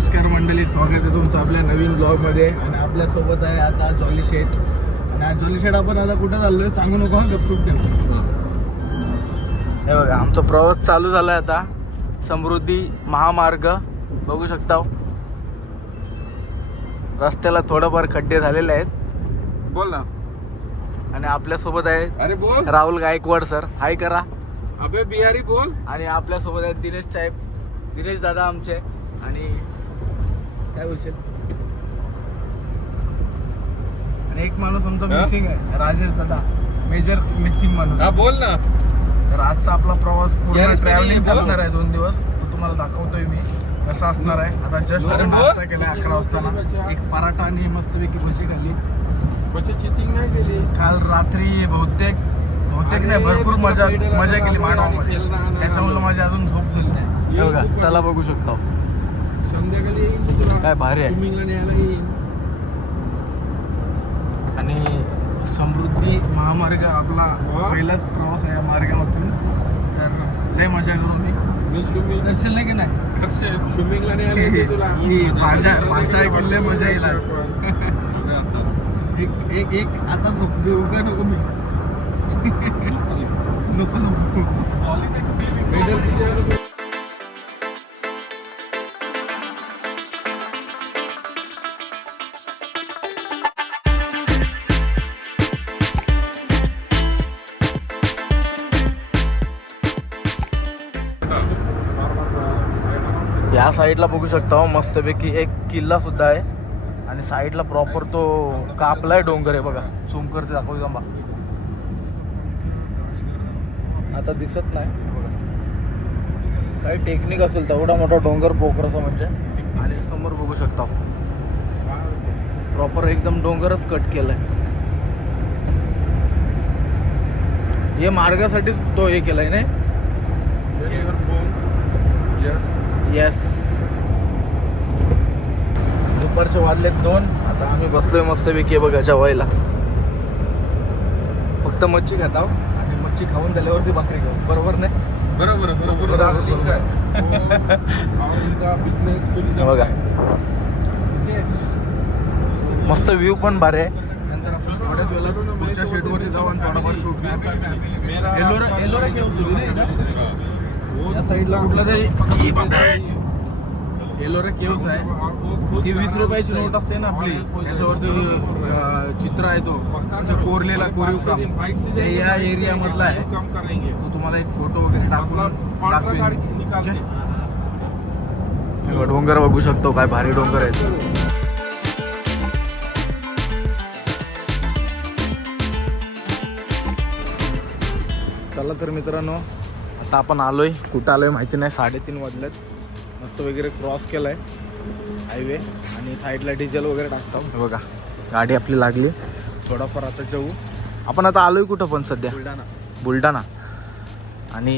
नमस्कार मंडळी, स्वागत आहे तुमचं आपल्या नवीन ब्लॉगमध्ये. आणि आपल्यासोबत आहे आता जॉली शेट. आणि आज जॉली शेट आपण आता कुठं चाललोय सांगू नको, गपचूप ठेव. हे बघा आमचा प्रवास चालू झालाय आता. समृद्धी महामार्ग बघू शकता. रस्त्याला थोडंफार खड्डे झालेले आहेत. बोल ना. आणि आपल्यासोबत आहे अरे बोल. राहुल गायकवाड सर, हाय करा. अबे बिहारी बोल. आणि आपल्यासोबत आहेत दिनेश साहेब, दिनेश दादा आमचे. आणि काय बोलशील. आणि एक माणूस आमचा मिसिंग आहे, राजेश दादा, मेजर मिसिंग माणूस. हा बोल ना. तर आजचा आपला प्रवास पूर्ण यार, ट्रॅव्हलिंग बोल. असणार आहे 2 दिवस. तो तुम्हाला दाखवतोय मी कसा असणार आहे. आता जस्ट बोल. नाश्ता केलाय 11 वाजता. एक पराठा आणि मस्तपैकी भजी खाल्ली. बच्चे चिटिंग नाही केली. काल रात्री बहुतेक नाही भरपूर मजा केली मांडवामध्ये. त्याच्यामुळे माझी अजून झोप झाली नाही. हे बघा त्याला बघू शकतो. संध्याकाळी येईन मी तुला. काय भारी आहे. स्विमिंगला न्यायला येईन. आणि समृद्धी महामार्ग आपला पहिलाच प्रवास आहे या मार्गामधून. तर लय मजा करू मी स्विमिंग दर्शन नाही की नाही. करશે स्विमिंगला न्यायला येते तुला. भाषा ऐकून लय मजा येईल. एक आता झोप घेऊ का नको मी. नको झोपू. मेडल किती आहे तुझं? या साईडला बघू शकता मस्तपैकी एक किल्ला सुद्धा आहे. आणि साईडला प्रॉपर तो कापलाय डोंगर आहे बघा. झूम करते दाखवतो थांबा. आता दिसत नाही बघा. काही टेक्निक असेल तेवढा मोठा डोंगर पोखराचा म्हणजे. आणि समोर बघू शकता प्रॉपर एकदम डोंगरच कट केलाय. हे मार्गासाठीच तो हे केलाय नाही. येस. दुपारचे वाजलेत 2. आता आम्ही बसलोय मस्तपैकी बघा जेवायला. फक्त मच्छी खात आहोत. आणि मच्छी खाऊन झाल्यावरती भाकरी खाऊ. बरोबर नाही. बरोबर बघा मस्त व्ह्यू पण भारी आहे. नंतर आपण थोड्याच वेळात पुढच्या शेडवरती जाऊ आणि थोडाफार शूट घेऊ. एलोरा या साईडला कुठला तरी एलोरा केव्स आहे. ती 20 रुपयाची नोट असते ना आपली, त्याच्यावरती चित्र आहे तो कोरलेला कोरीव काम. ते या एरिया मधला आहे. तो तुम्हाला एक फोटो वगैरे दाखवेल. डोंगर बघू शकतो, काय भारी डोंगर आहे. चला तर मित्रांनो, आता आपण आलोय. कुठं आलोय माहिती नाही. 3:30 वाजलेत. मस्त वगैरे क्रॉस केलाय हायवे. आणि साईडला डिझेल वगैरे टाकतो. बघा गाडी आपली लागली. थोडाफार आता जाऊ आपण. आता आलोय कुठं पण सध्या बुलढाणा. आणि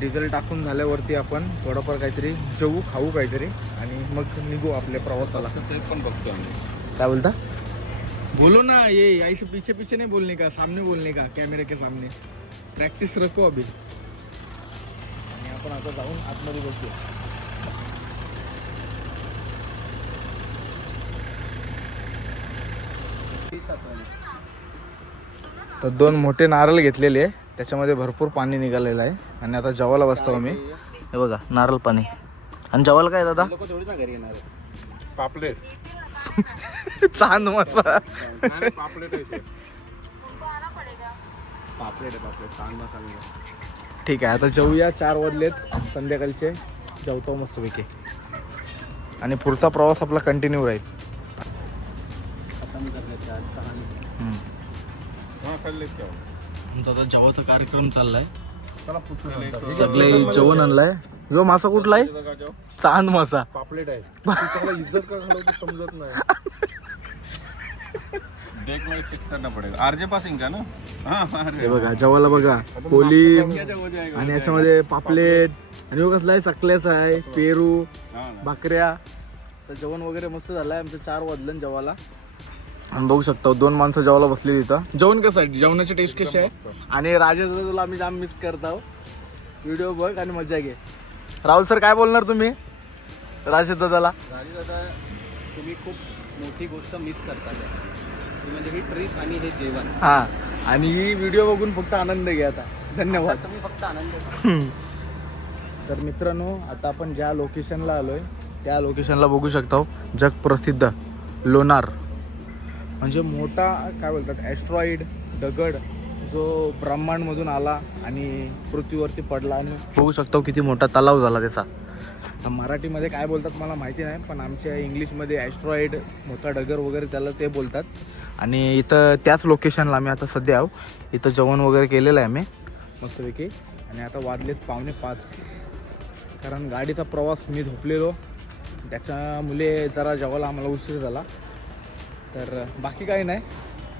डिझेल टाकून झाल्यावरती आपण थोडंफार काहीतरी जेवू खाऊ काहीतरी. आणि मग निघू आपल्या प्रवासाला. ते पण बघतो आम्ही. काय बोलता. बोलो ना. ये ऐसे पीछे पीछे नहीं बोलने का, सामने बोलने का, कैमरे के सामने. प्रॅक्टिस रखो अभी. आणि आपण आता जाऊन आतमध्ये बसूया. तर 2 मोठे नारळ घेतलेले आहे. त्याच्यामध्ये भरपूर पाणी निघालेलं आहे. आणि आता जेवायला बसतो आम्ही. हे बघा नारळ पाणी. आणि जेवायला काय दादा. पापलेट. चांद मसा. पापलेट आहे. पापलेट चांद मसाला. ठीक आहे आता जेवूया. 4 वाजलेत संध्याकाळचे. जेवतो मस्तपैकी. आणि पुढचा प्रवास आपला कंटिन्यू राहील. आता जेवायचा कार्यक्रम चाललाय. सगळे जेवण आणलाय. यो मासा कुठला आहे. चांद मासा. पापलेट आहे. इज्जत का घालवतो समजत नाही. देख मला चेक करना पडेगा. आरजे पासिंग का ना. हे बघा जेवायला बघा. कोलिम आणि याच्यामध्ये पापलेट. आणि हो कसला आहे. सकल्याचा आहे. पेरू भाकऱ्या. तर जेवण वगैरे मस्त झालंय. आमचं 4 वाजलं जेवायला. आणि बघू शकता 2 माणसं जेवायला बसली तिथं. जेवण कसं आहे. जेवणाची टेस्ट कशी आहे. आणि राजेश तुला आम्ही जाम मिस करत आहोत. व्हिडिओ बघ आणि मजा घे. राहुल सर काय बोलणार तुम्ही. राशिद दादाला. राजू दादा तुम्ही खूप मोठी गोष्ट मिस करता ती म्हणजे ही ट्रिप आणि हे जेवण. हा आणि ही व्हिडिओ बघून फक्त आनंद घ्या आता. धन्यवाद. आता तुम्ही फक्त आनंद. तर मित्रांनो आता आपण ज्या लोकेशनला आलोय त्या लोकेशनला बघू शकता जगप्रसिद्ध लोणार म्हणजे मोठा काय बोलतात ॲस्ट्रॉइड दगड जो ब्रह्मांडमधून आला आणि पृथ्वीवरती पडला आणि बघू शकतो किती मोठा तलाव झाला त्याचा. आता मराठीमध्ये काय बोलतात मला माहिती नाही पण आमच्या इंग्लिशमध्ये ॲस्ट्रॉइड मोठा डगर वगैरे त्याला ते बोलतात. आणि इथं त्याच लोकेशनला आम्ही आता सध्या आहो. इथं जेवण वगैरे केलेलं आहे आम्ही मस्तपैकी. आणि आता वाजलेत 4:45 कारण गाडीचा प्रवास मी झोपलेलो त्याच्यामुळे जरा जेवायला आम्हाला उशीर झाला. तर बाकी काही नाही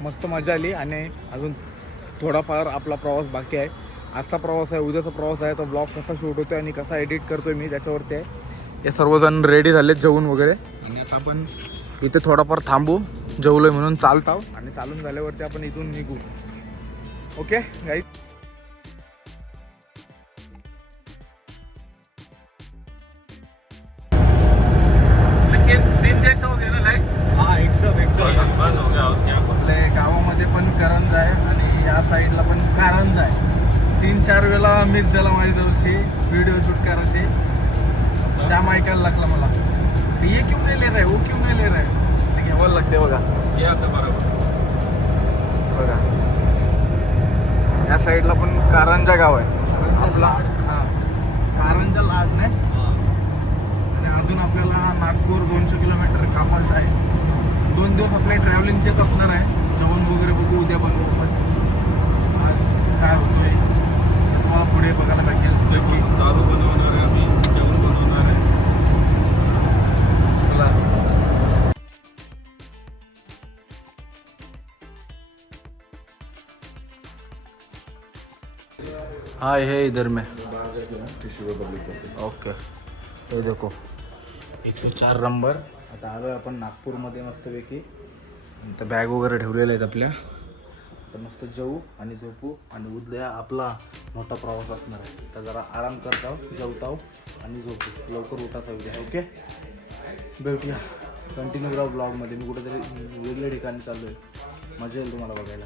मस्त मजा आली आणि अजून थोडाफार आपला प्रवास बाकी आहे. आजचा प्रवास आहे उद्याचा प्रवास आहे तो ब्लॉग कसा शूट होतो आणि कसा एडिट करतोय मी त्याच्यावरती आहे. हे सर्वजण रेडी झालेत जेवून वगैरे आणि आता आपण इथे थोडाफार थांबू जेवलोय म्हणून चालताव आणि चालून झाल्यावरती आपण इथून निघू. Okay guys. हा एकदम बस हो गया और क्या. आपल्या गावामध्ये पण करंज आहे आणि या साईडला पण कारंज आहे. 3-4 वेळा मिस झाला माझ्या जवळची व्हिडिओ शूट करायचे. जाम ऐकायला लागला मला ये क्यों नाही ले रहे वो क्यों नाही ले रहे ते घ्यावं लागते बघा. ये आता बरोबर. बघा या साईडला पण कारंजा गाव आहे आपला. हां कारंजा लाड नाही आणि अजून आपल्याला नागपूर 200 किलोमीटर कामाचं आहे. 2 दिवस आपले ट्रॅव्हलिंगचेच असणार आहे. जेवण वगैरे बघू उद्या बनवू पण आज काय होतोय तुम्हाला पुढे बघायला भेटेल. नक्की दारू बनवणार आहे आम्ही जेवण बनवणार आहे. हाँ है इधर में. ओके हे देखो 104 नंबर. आता आलो आहे आपण नागपूरमध्ये मस्तपैकी. तर बॅग वगैरे ठेवलेल्या आहेत आपल्या. तर मस्त जेवू आणि झोपू आणि उद्या आपला मोठा प्रवास असणार आहे. तर जरा आराम करताव जेवताव आणि झोपू लवकर उठाचा उद्या. ओके भेटूया कंटिन्यू राहू ब्लॉगमध्ये. मी कुठेतरी वेगळ्या ठिकाणी चाललो आहे मजा येईल तुम्हाला बघायला.